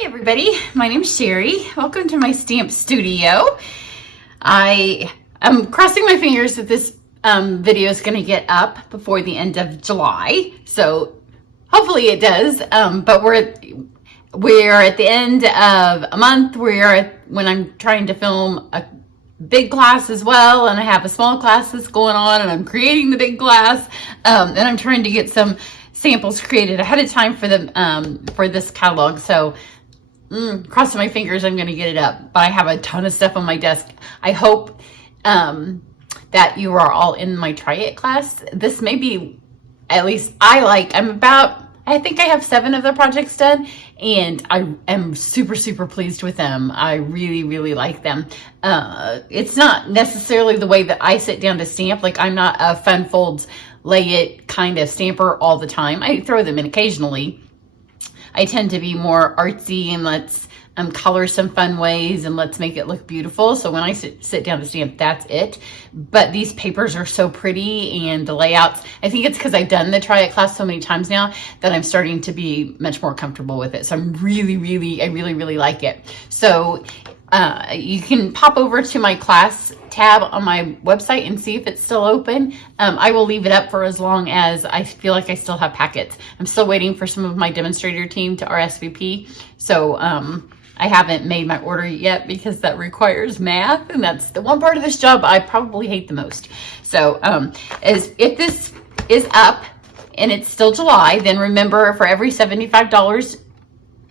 Hi everybody, my name is Cheri. Welcome to my stamp studio. I am crossing my fingers that this video is going to get up before the end of July. So hopefully it does, but we're at the end of a month. When I'm trying to film a big class as well, and I have a small class that's going on, and I'm creating the big class, and I'm trying to get some samples created ahead of time for the for this catalog. So crossing my fingers I'm going to get it up, but I have a ton of stuff on my desk. I hope that you are all in my Try It class. This may be, at least I think I have 7 of the projects done, and I am super pleased with them. I really like them. It's not necessarily the way that I sit down to stamp. Like, I'm not a fun folds, lay it kind of stamper all the time. I throw them in occasionally. I tend to be more artsy and let's color some fun ways and let's make it look beautiful. So when I sit down to stamp, that's it. But these papers are so pretty, and the layouts, I think it's because I've done the Try It class so many times now that I'm starting to be much more comfortable with it. So I really like it. So you can pop over to my class tab on my website and see if it's still open. I will leave it up for as long as I feel like I still have packets. I'm still waiting for some of my demonstrator team to RSVP. So I haven't made my order yet because that requires math, and that's the one part of this job I probably hate the most. So if this is up and it's still July, then remember, for every $75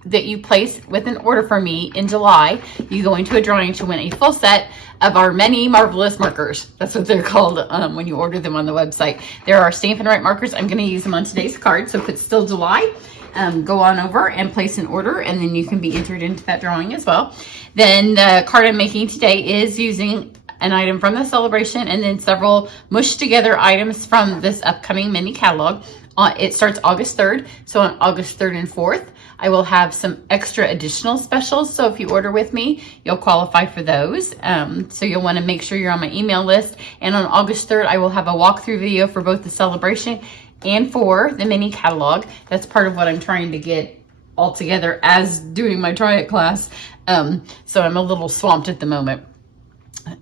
that you place with an order for me in July, you go into a drawing to win a full set of our many marvelous markers. That's what they're called when you order them on the website. There are Stampin' Right markers. I'm going to use them on today's card. So if it's still July, go on over and place an order, and then you can be entered into that drawing as well. Then the card I'm making today is using an item from the celebration and then several mushed together items from this upcoming mini catalog. It starts August 3rd. So on August 3rd and 4th, I will have some extra additional specials. So if you order with me, you'll qualify for those. So you'll want to make sure you're on my email list. And on August 3rd, I will have a walkthrough video for both the celebration and for the mini catalog. That's part of what I'm trying to get all together as doing my Try It class. So I'm a little swamped at the moment.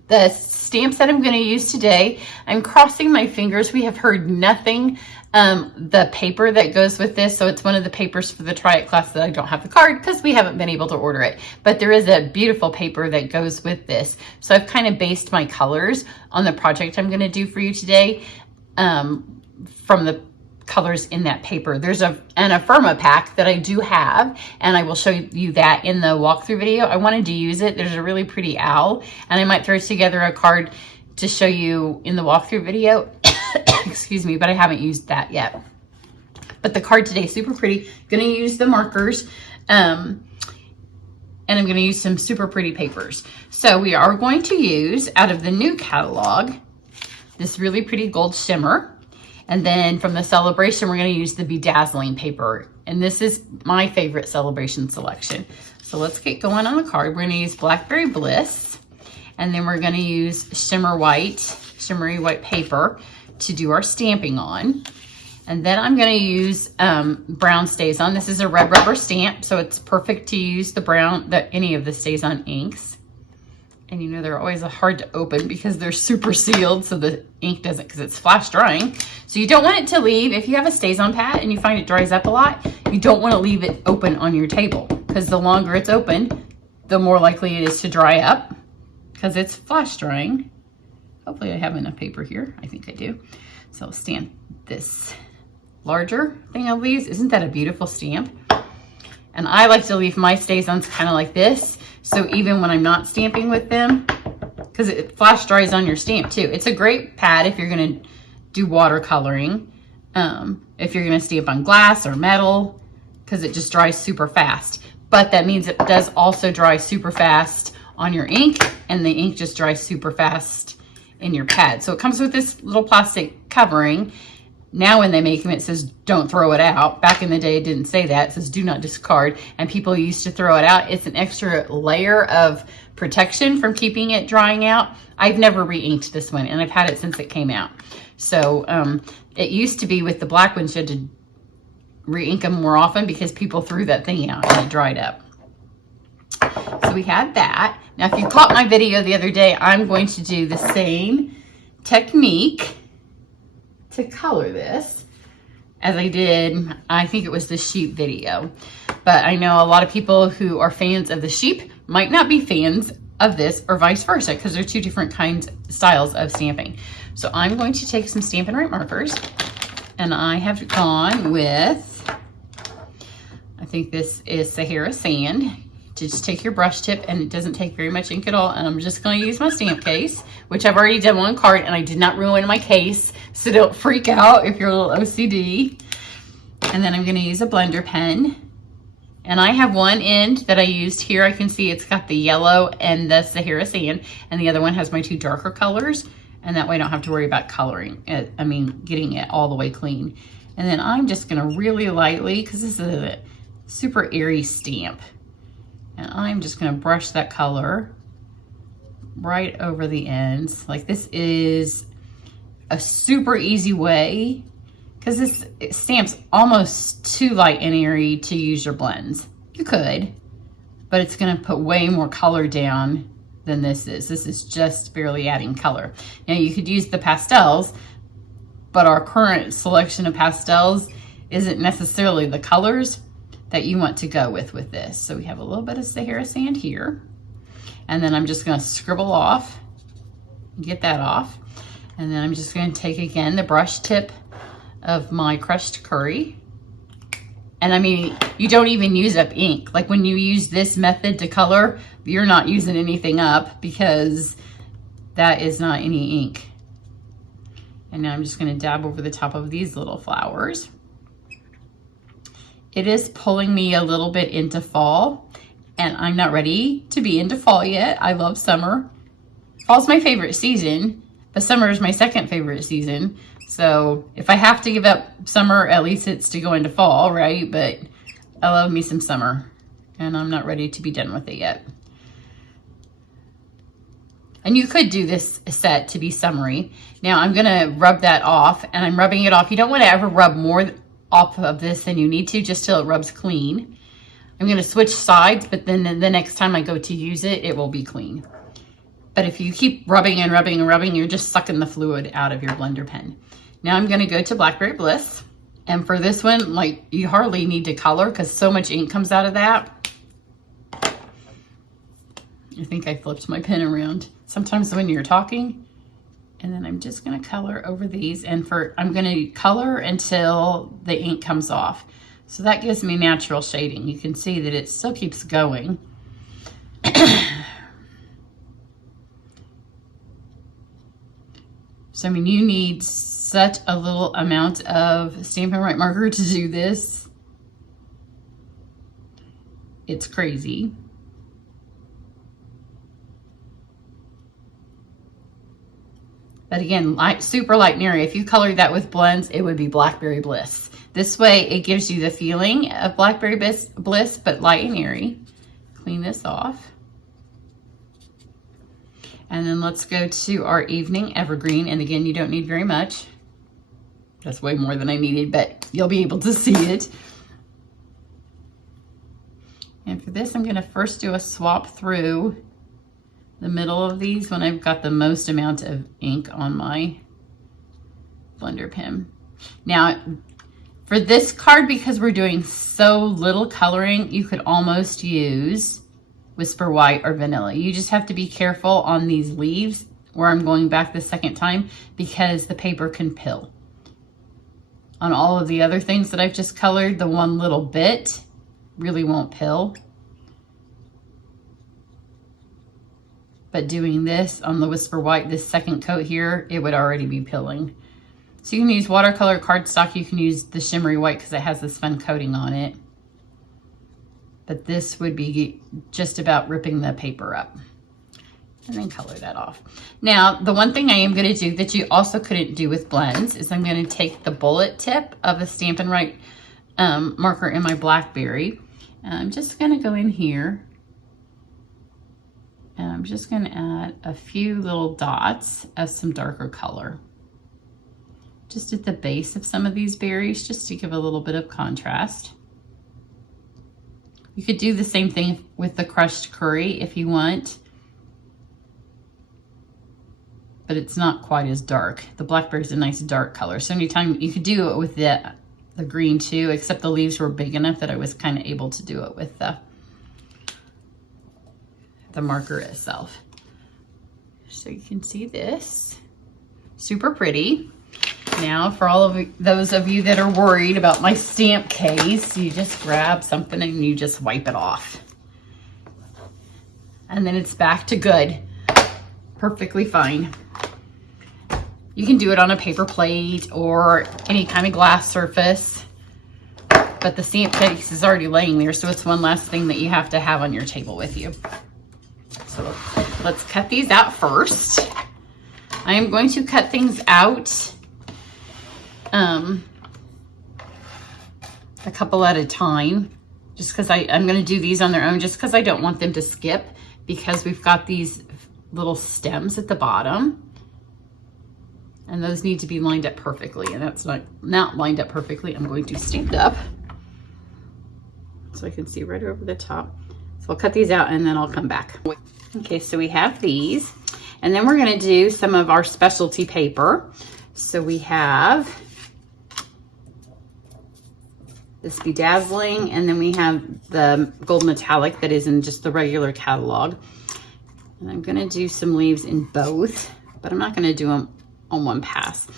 The stamps that I'm going to use today, I'm crossing my fingers. We have heard nothing. The paper that goes with this, so it's one of the papers for the Try It class that I don't have the card because we haven't been able to order it. But there is a beautiful paper that goes with this. So I've kind of based my colors on the project I'm going to do for you today from the colors in that paper. There's an Affirma pack that I do have, and I will show you that in the walkthrough video. I wanted to use it. There's a really pretty owl, and I might throw together a card to show you in the walkthrough video. Excuse me, but I haven't used that yet. But the card today is super pretty. Gonna use the markers, and I'm gonna use some super pretty papers. So we are going to use, out of the new catalog, this really pretty gold shimmer. And then from the celebration, we're going to use the bedazzling paper. And this is my favorite celebration selection. So let's get going on the card. We're going to use Blackberry Bliss. And then we're going to use shimmery white paper to do our stamping on. And then I'm going to use brown Stazon. This is a red rubber stamp, so it's perfect to use the brown, any of the Stazon inks. And you know, they're always hard to open because they're super sealed, so the ink doesn't, because it's flash drying. So you don't want it to leave, if you have a Stazon pad and you find it dries up a lot, you don't want to leave it open on your table, because the longer it's open, the more likely it is to dry up because it's flash drying. Hopefully I have enough paper here. I think I do. So I'll stamp this larger thing of these. Isn't that a beautiful stamp? And I like to leave my Stazons kind of like this. So even when I'm not stamping with them, because it flash dries on your stamp too. It's a great pad if you're going to do watercoloring. If you're going to stamp on glass or metal, because it just dries super fast. But that means it does also dry super fast on your ink, and the ink just dries super fast in your pad. So it comes with this little plastic covering. Now when they make them, it says don't throw it out. Back in the day, it didn't say that. It says do not discard. And people used to throw it out. It's an extra layer of protection from keeping it drying out. I've never re-inked this one, and I've had it since it came out. So it used to be with the black ones, you had to re-ink them more often because people threw that thing out and it dried up. we had that. Now, if you caught my video the other day, I'm going to do the same technique to color this as I did, I think it was the sheep video. But I know a lot of people who are fans of the sheep might not be fans of this, or vice versa, because they're two different styles of stamping. So I'm going to take some Stampin' Right markers, and I have gone with, I think this is Sahara Sand. Just take your brush tip, and it doesn't take very much ink at all. And I'm just going to use my stamp case, which I've already done one card, and I did not ruin my case, so don't freak out if you're a little OCD. And then I'm going to use a blender pen. And I have one end that I used here. I can see it's got the yellow and the Sahara Sand, and the other one has my two darker colors. And that way I don't have to worry about coloring it, getting it all the way clean. And then I'm just going to really lightly, because this is a super airy stamp, and I'm just going to brush that color right over the ends. Like, this is a super easy way, because this stamp's almost too light and airy to use your blends. You could, but it's going to put way more color down than this is. This is just barely adding color. Now, you could use the pastels, but our current selection of pastels isn't necessarily the colors that you want to go with this. So we have a little bit of Sahara Sand here, and then I'm just going to scribble off, get that off, and then I'm just going to take again the brush tip of my crushed curry. And you don't even use up ink. Like, when you use this method to color, you're not using anything up, because that is not any ink. And now I'm just going to dab over the top of these little flowers. It is pulling me a little bit into fall, and I'm not ready to be into fall yet. I love summer. Fall's my favorite season, but summer is my second favorite season. So if I have to give up summer, at least it's to go into fall, right? But I love me some summer, and I'm not ready to be done with it yet. And you could do this set to be summery. Now I'm gonna rub that off, and I'm rubbing it off. You don't want to ever rub more off of this than you need to, just till it rubs clean. I'm going to switch sides, but then the next time I go to use it, it will be clean. But if you keep rubbing and rubbing and rubbing, you're just sucking the fluid out of your blender pen. Now I'm going to go to Blackberry Bliss. And for this one, like, you hardly need to color, because so much ink comes out of that. I think I flipped my pen around. Sometimes when you're talking. And then I'm just going to color over these, and I'm going to color until the ink comes off. So that gives me natural shading. You can see that it still keeps going. So, you need such a little amount of Stampin' Right marker to do this. It's crazy. But again, super light and airy. If you colored that with blends, it would be Blackberry Bliss. This way, it gives you the feeling of Blackberry Bliss, but light and airy. Clean this off. And then let's go to our Evening Evergreen. And again, you don't need very much. That's way more than I needed, but you'll be able to see it. And for this, I'm going to first do a swap through the middle of these when I've got the most amount of ink on my blender pen. Now, for this card, because we're doing so little coloring, you could almost use Whisper White or Vanilla. You just have to be careful on these leaves where I'm going back the second time, because the paper can pill. On all of the other things that I've just colored, the one little bit really won't pill. But doing this on the Whisper White, this second coat here, it would already be pilling. So you can use watercolor cardstock. You can use the shimmery white because it has this fun coating on it. But this would be just about ripping the paper up. And then color that off. Now, the one thing I am going to do that you also couldn't do with blends is I'm going to take the bullet tip of a Stampin' Right marker in my Blackberry. And I'm just going to go in here. And I'm just going to add a few little dots of some darker color. Just at the base of some of these berries, just to give a little bit of contrast. You could do the same thing with the crushed curry if you want, but it's not quite as dark. The blackberry is a nice dark color. So anytime you could do it with the green too, except the leaves were big enough that I was kind of able to do it with the marker itself. So you can see this, super pretty. Now for all of those of you that are worried about my stamp case, you just grab something and you just wipe it off. And then it's back to good, perfectly fine. You can do it on a paper plate or any kind of glass surface, but the stamp case is already laying there, so it's one last thing that you have to have on your table with you. So let's cut these out first. I am going to cut things out a couple at a time, just because I'm going to do these on their own, just because I don't want them to skip, because we've got these little stems at the bottom and those need to be lined up perfectly, and that's not lined up perfectly. I'm going to stand up so I can see right over the top. So I'll cut these out and then I'll come back. Okay, so we have these, and then we're going to do some of our specialty paper. So we have this bedazzling, and then we have the gold metallic that is in just the regular catalog. And I'm going to do some leaves in both, but I'm not going to do them on one pass,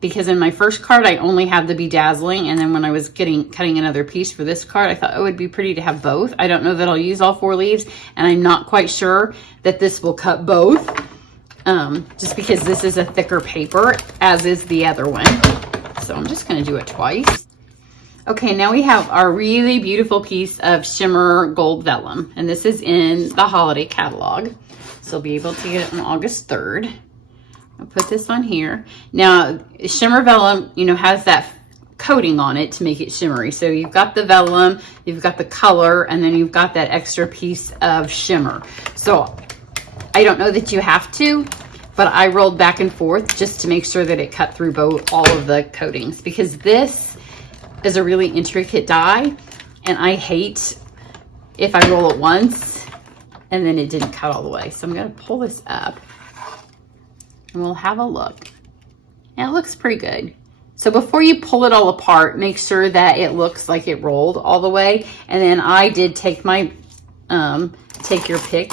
because in my first card I only have the bedazzling, and then when I was cutting another piece for this card, I thought, oh, it would be pretty to have both. I don't know that I'll use all 4 leaves, and I'm not quite sure that this will cut both, just because this is a thicker paper, as is the other one. So I'm just going to do it twice. Okay, now we have our really beautiful piece of shimmer gold vellum, and this is in the holiday catalog, so you'll be able to get it on August 3rd. I'll put this on here. Now, shimmer vellum, you know, has that coating on it to make it shimmery. So you've got the vellum, you've got the color, and then you've got that extra piece of shimmer. So I don't know that you have to, but I rolled back and forth just to make sure that it cut through all of the coatings, because this is a really intricate die, and I hate if I roll it once and then it didn't cut all the way. So I'm going to pull this up and we'll have a look. And it looks pretty good. So before you pull it all apart, make sure that it looks like it rolled all the way. And then I did take my take your pick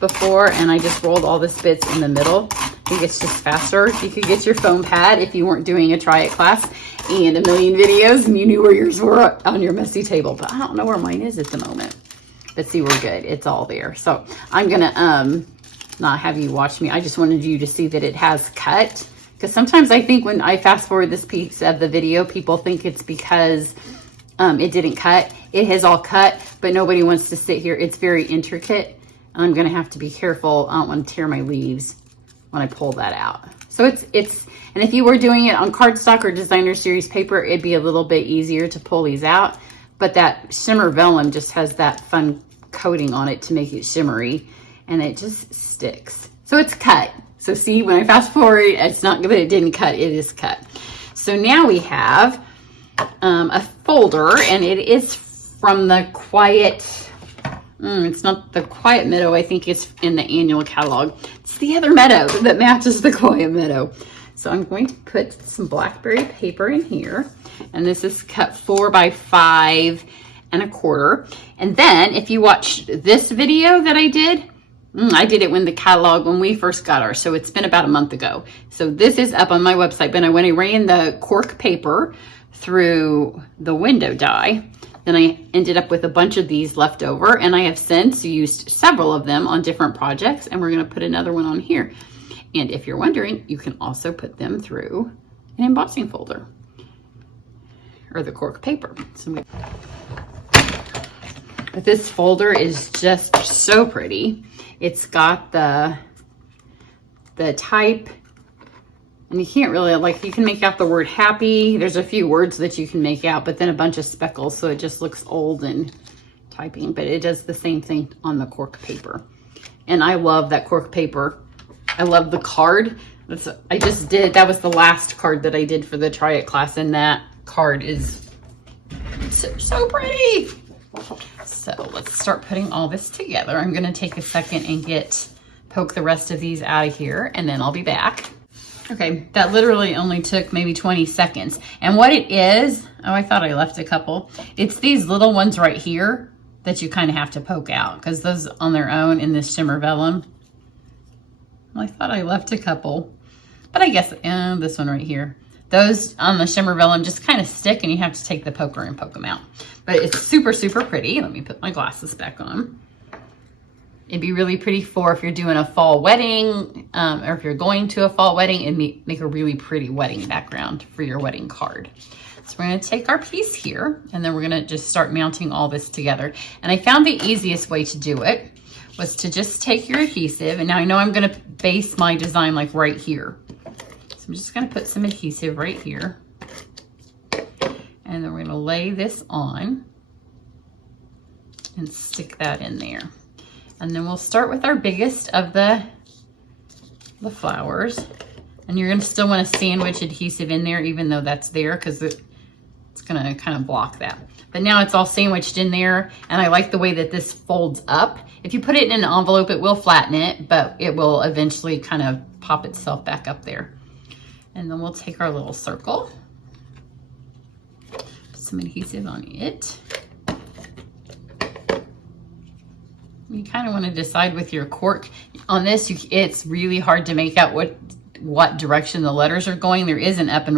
before, and I just rolled all the bits in the middle. I think it's just faster. You could get your foam pad if you weren't doing a try it class and a million videos and you knew where yours were on your messy table, but I don't know where mine is at the moment. But see, we're good. It's all there. So I'm gonna not have you watch me. I just wanted you to see that it has cut, because sometimes I think when I fast forward this piece of the video, people think it's because it didn't cut. It has all cut, but nobody wants to sit here. It's very intricate. I'm gonna have to be careful. I don't want to tear my leaves when I pull that out. So it's and if you were doing it on cardstock or designer series paper, it'd be a little bit easier to pull these out. But that shimmer vellum just has that fun coating on it to make it shimmery, and it just sticks. So it's cut. So see, when I fast forward, it's not that it didn't cut, it is cut. So now we have a folder, and it is from the Quiet, it's not the Quiet Meadow, I think it's in the annual catalog. It's the other meadow that matches the Quiet Meadow. So I'm going to put some blackberry paper in here, and this is cut 4 by 5 1/4. And then if you watch this video that I did it when when we first got ours, so it's been about a month ago. So this is up on my website, but when I ran the cork paper through the window die, then I ended up with a bunch of these left over, and I have since used several of them on different projects, and we're going to put another one on here. And if you're wondering, you can also put them through an embossing folder or the cork paper. But this folder is just so pretty. It's got the type, and you can't really, like, you can make out the word happy. There's a few words that you can make out, but then a bunch of speckles, so it just looks old and typing, but it does the same thing on the cork paper. And I love that cork paper. I love the card. That was the last card that I did for the Try It class, and that card is so pretty. So let's start putting all this together. I'm gonna take a second and poke the rest of these out of here, and then I'll be back. Okay, that literally only took maybe 20 seconds. And what it is, oh, I thought I left a couple. It's these little ones right here that you kind of have to poke out, because those on their own in this shimmer vellum, well, I thought I left a couple, but I guess this one right here. Those on the shimmer vellum just kind of stick, and you have to take the poker and poke them out. But it's super, super pretty. Let me put my glasses back on. It'd be really pretty for if you're doing a fall wedding, or if you're going to a fall wedding, and make a really pretty wedding background for your wedding card. So we're gonna take our piece here, and then we're gonna just start mounting all this together. And I found the easiest way to do it was to just take your adhesive, and now I know I'm gonna base my design like right here. So I'm just gonna put some adhesive right here. And then we're gonna lay this on and stick that in there. And then we'll start with our biggest of the flowers. And you're gonna still wanna sandwich adhesive in there, even though that's there, because it's gonna kind of block that. But now it's all sandwiched in there, and I like the way that this folds up. If you put it in an envelope, it will flatten it, but it will eventually kind of pop itself back up there. And then we'll take our little circle, put some adhesive on it. You kind of want to decide with your cork. On this, it's really hard to make out what direction the letters are going. There is an up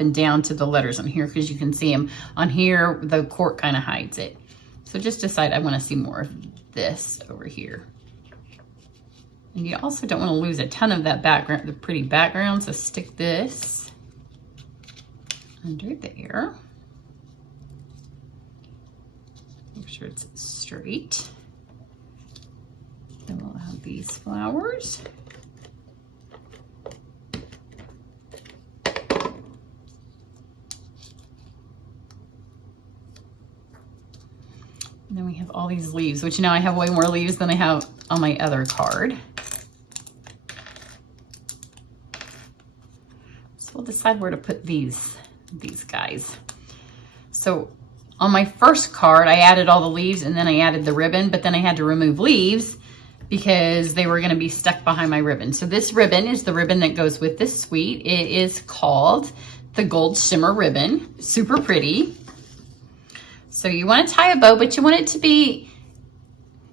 and down to the letters on here, because you can see them. On here, the cork kind of hides it. So just decide, I want to see more of this over here. And you also don't want to lose a ton of that background, the pretty background, so stick this under there. Make sure it's straight. And we'll have these flowers. And then we have all these leaves, which now I have way more leaves than I have on my other card. So we'll decide where to put these guys. So on my first card, I added all the leaves, and then I added the ribbon, but then I had to remove leaves because they were going to be stuck behind my ribbon. So this ribbon is the ribbon that goes with this suite. It is called the Gold Shimmer Ribbon. Super pretty. So you want to tie a bow, but you want it to be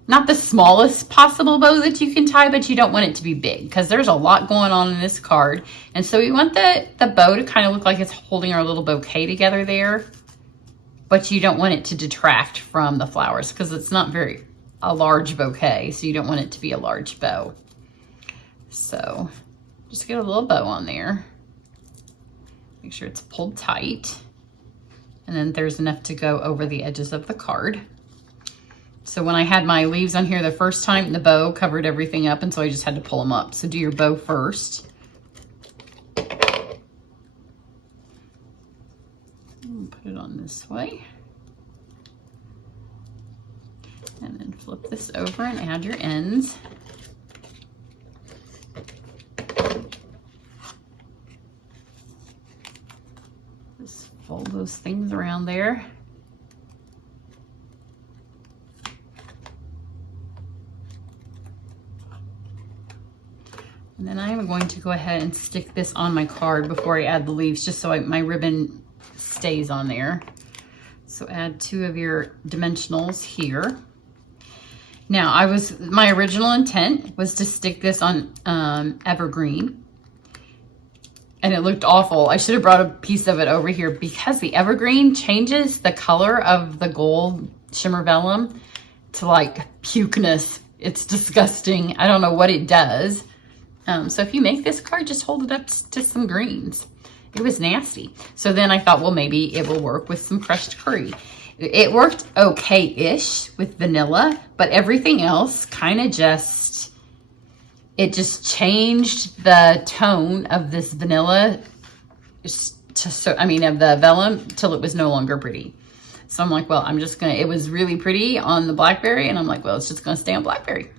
not the smallest possible bow that you can tie, but you don't want it to be big, because there's a lot going on in this card. And so we want the bow to kind of look like it's holding our little bouquet together there, but you don't want it to detract from the flowers, because it's not a large bouquet, so you don't want it to be a large bow. So just get a little bow on there. Make sure it's pulled tight. And then there's enough to go over the edges of the card. So when I had my leaves on here the first time, the bow covered everything up, and so I just had to pull them up. So do your bow first. Put it on this way. And then flip this over and add your ends. Just fold those things around there. And then I am going to go ahead and stick this on my card before I add the leaves, just so my ribbon stays on there. So add 2 of your dimensionals here. Now, my original intent was to stick this on evergreen, and it looked awful. I should have brought a piece of it over here, because the evergreen changes the color of the gold shimmer vellum to like pukeness. It's disgusting. I don't know what it does. So if you make this card, just hold it up to some greens. It was nasty. So then I thought, well, maybe it will work with some crushed curry. It worked okay-ish with vanilla, but everything else kind of just changed the tone of this vanilla of the vellum till it was no longer pretty. So I'm like, well, it was really pretty on the blackberry, and I'm like, well, it's just gonna stay on blackberry.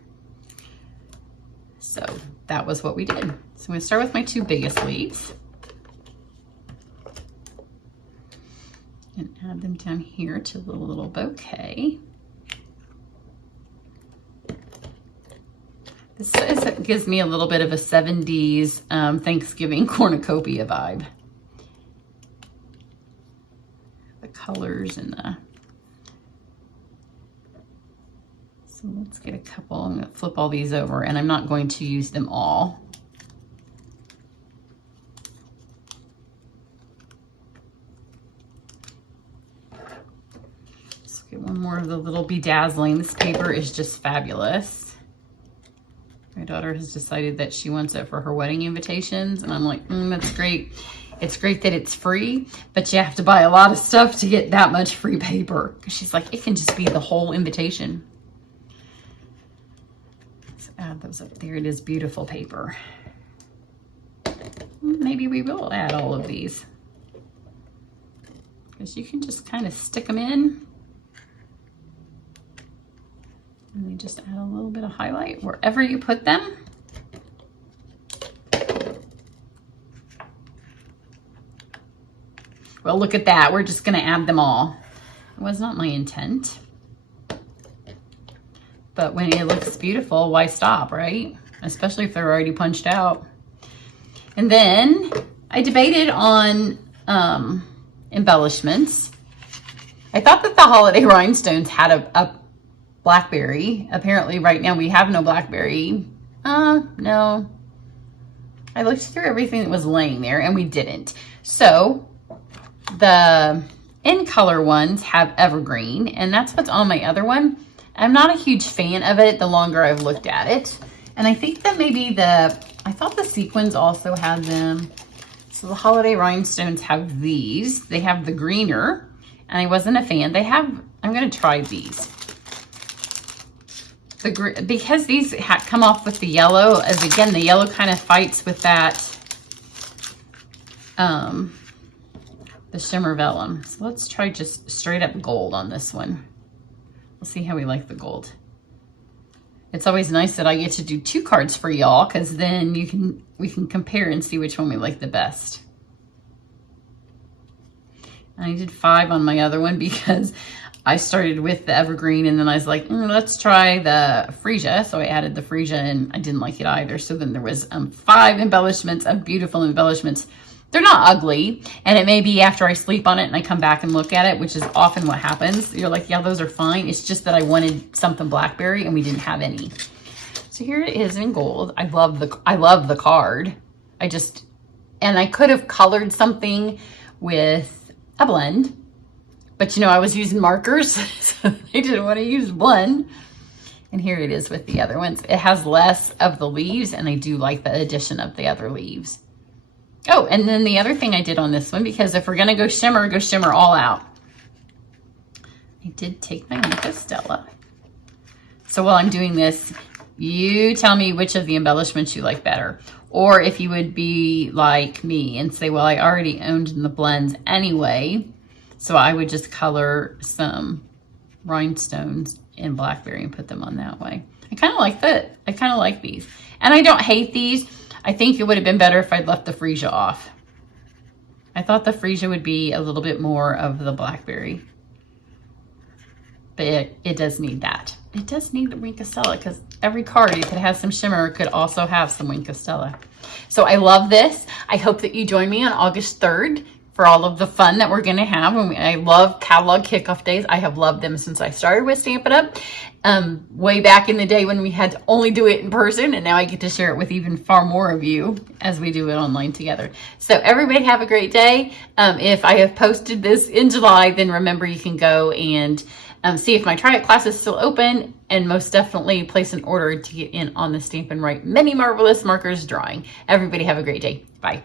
So that was what we did. So I'm gonna start with my 2 biggest leaves. And add them down here to the little bouquet. It gives me a little bit of a 70s Thanksgiving cornucopia vibe. The colors and the... So let's get a couple. I'm going to flip all these over, and I'm not going to use them all. Let's get one more of the little bedazzling. This paper is just fabulous. My daughter has decided that she wants it for her wedding invitations, and I'm like, that's great. It's great that it's free, but you have to buy a lot of stuff to get that much free paper. Because she's like, it can just be the whole invitation. Let's add those up there. It is beautiful paper. Maybe we will add all of these. Because you can just kind of stick them in. And then just add a little bit of highlight wherever you put them. Well, look at that. We're just going to add them all. It was not my intent. But when it looks beautiful, why stop, right? Especially if they're already punched out. And then I debated on embellishments. I thought that the holiday rhinestones had a blackberry. Apparently right now we have no blackberry. No. I looked through everything that was laying there and we didn't. So the in color ones have evergreen, and that's what's on my other one. I'm not a huge fan of it the longer I've looked at it. And I think that maybe I thought the sequins also had them. So the holiday rhinestones have these. They have the greener, and I wasn't a fan. I'm gonna try these. Because these come off with the yellow, as again, the yellow kind of fights with that, the shimmer vellum. So let's try just straight up gold on this one. We'll see how we like the gold. It's always nice that I get to do 2 cards for y'all, because then we can compare and see which one we like the best. I did 5 on my other one because I started with the evergreen, and then I was like, let's try the freesia. So I added the freesia, and I didn't like it either. So then there was 5 embellishments of beautiful embellishments. They're not ugly, and it may be after I sleep on it and I come back and look at it, which is often what happens. You're like, yeah, those are fine. It's just that I wanted something blackberry and we didn't have any. So here it is in gold. I love the card. And I could have colored something with a blend, but you know, I was using markers, so I didn't want to use blend. And here it is with the other ones. It has less of the leaves, and I do like the addition of the other leaves. Oh, and then the other thing I did on this one, because if we're going to go shimmer all out. I did take my Mica Stella. So while I'm doing this, you tell me which of the embellishments you like better. Or if you would be like me and say, well, I already owned the blends anyway, so I would just color some rhinestones in blackberry and put them on that way. I kind of like that. I kind of like these. And I don't hate these. I think it would have been better if I'd left the freesia off. I thought the freesia would be a little bit more of the blackberry. But it does need that. It does need the Mica Stella, because every card, if it has some shimmer, could also have some Mica Stella. So I love this. I hope that you join me on August 3rd for all of the fun that we're going to have. I love catalog kickoff days. I have loved them since I started with Stampin' Up. Way back in the day when we had to only do it in person, and now I get to share it with even far more of you as we do it online together. So everybody have a great day. If I have posted this in July, then remember you can go and see if my Try It class is still open, and most definitely place an order to get in on the Stampin' Write Many Marvelous Markers drawing. Everybody have a great day. Bye.